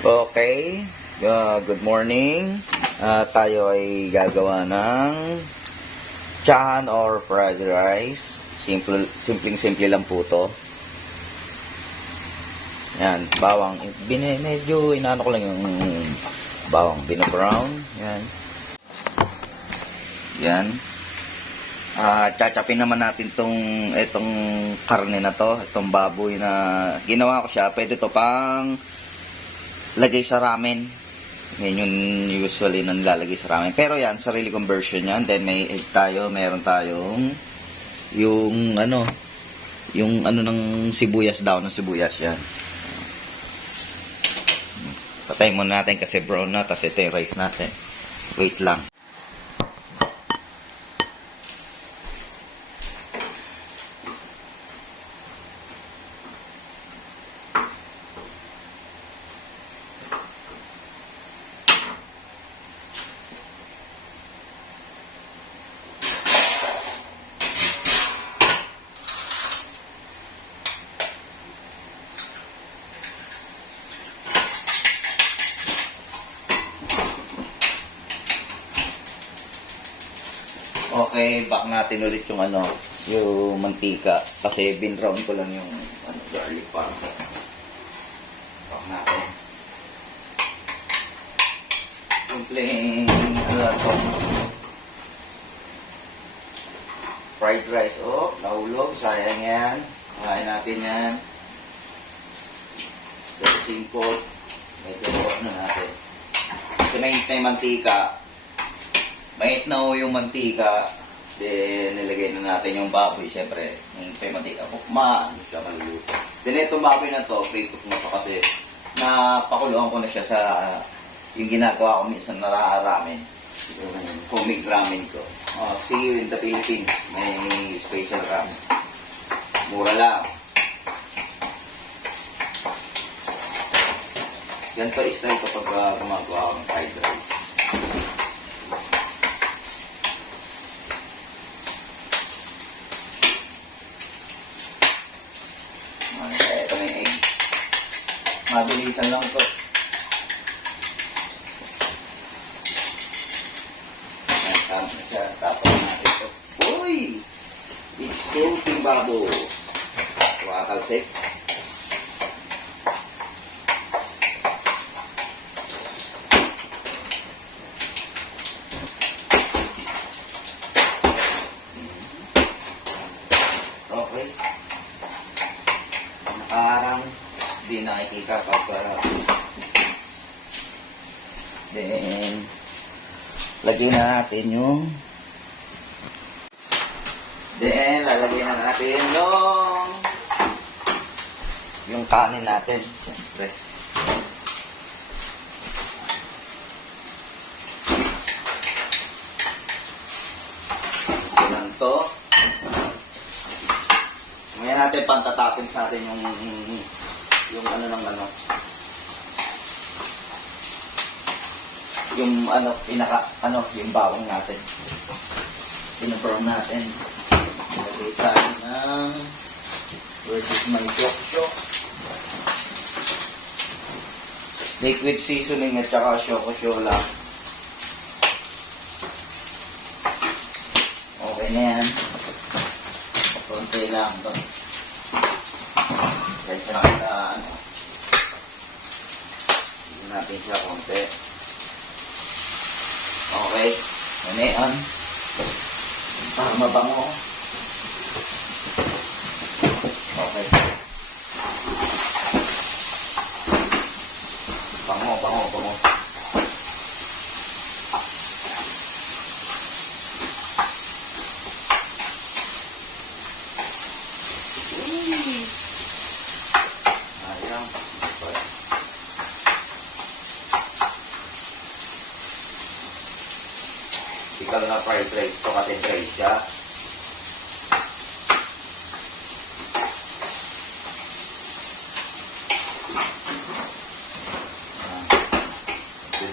Okay. Uh, good morning. Uh, tayo ay gagawa ng chahan or fried rice. Simple, simpleng simple lang po to. Yan, bawang. Bin, medyo inaano ko lang yung bawang binobrown. Yan. Yan. Ah, chachapin naman natin tong itong karne na to, itong baboy na ginawa ko siya. Pwede to pang lagay sa ramen. Yan yung usually na nilalagay sa ramen. Pero yan, sarili kong version yan. Then may egg tayo, meron tayong yung ano, yung ano ng sibuyas daw, ng sibuyas yan. Patayin muna natin kasi brown na, tapos ito yung rice natin. Wait lang. Okay, back natin ulit yung ano, yung mantika. Kasi bin-brown ko lang yung ano, garlic pa. Back natin. Simpleng, ano lang. Fried rice. Oh, nahulog. Sayang yan. Kain natin yan. Very simple. Medyo ano natin. Kasi mainit na yung mantika. Mahit na ho yung mantika. Then, nilagay na natin yung baboy. Siyempre, yung may mantika. Ma, ano siya maluluto. Then, itong baboy na to, pre-cook na to kasi napakuluan ko na siya sa yung ginagawa ko minsan na ramen. Yung comic ramen ko. Oh, see you in the Philippines. May special ramen. Mura lang. Ganito style kapag uh, gumagawa ng fried rice. Ah, Ito na yung egg. Mabilisan lang to. Na siya. Tapos natin ito. Uy! It's floating bubbles. Wakakalsik. Okay. Di nakikita pag uh, then lagyan na natin yung then lalagyan na natin yung yung kanin natin siyempre Ito lang to. Ngayon natin pantatapin sa atin yung yung ano ng ano. Yung ano pinaka ano yung bawang natin. Pinabrown natin. Ilagay tayo ng versus my syok liquid seasoning at saka syoko shola okay na yan. Konti lang. to Ganito lang sa ano. Hindi natin siya konti. Okay. Ano yan? Para mabango. Okay. Bango, bango, bango. Uy. Sayang. Ikaw na fried rice to kasi dry siya.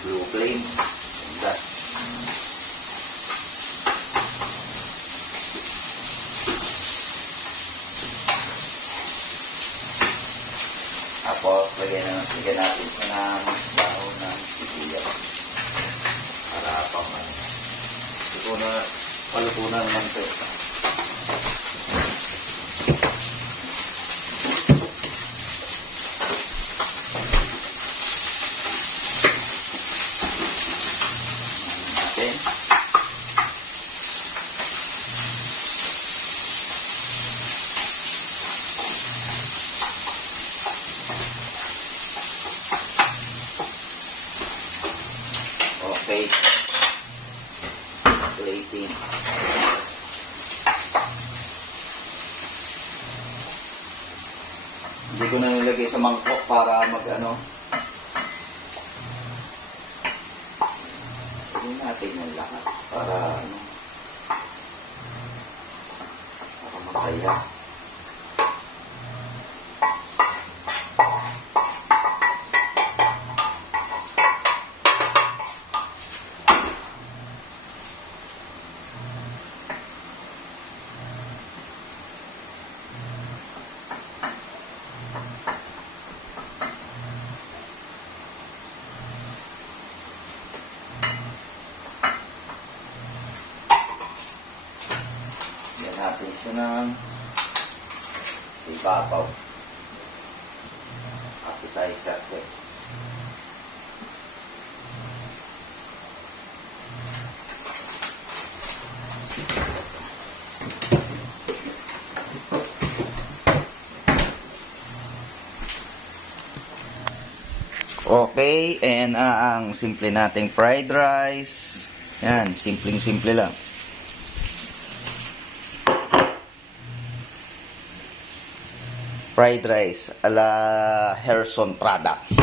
Blue. Tapos, lagyan na lagyan natin ito ng baho ng sibuyas. Para pang ano. Ito na, paluto na naman ito. natin. Okay. Plating. Hindi ko na nilagay sa mangkok para mag ano. Hindi natin yung lahat para ano. Para makaya. Yan natin siya ng ibabaw. Appetizer ko eh. Okay, and ah, ang simple nating fried rice. Yan, simpleng-simple lang. Fried rice ala Harrison Prada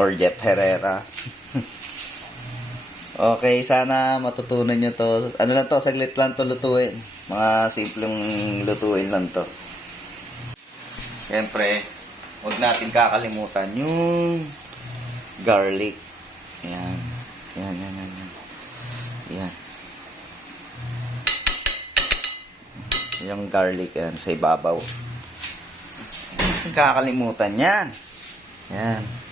or Jeff Herrera. okay, sana matutunan nyo to. Ano lang to, saglit lang to lutuin. Mga simpleng lutuin lang to. Siyempre, huwag natin kakalimutan yung garlic. Yan. Yan, yan, yan. Yan. Yan. Yung garlic yan sa ibabaw. Kakalimutan yan. Yan.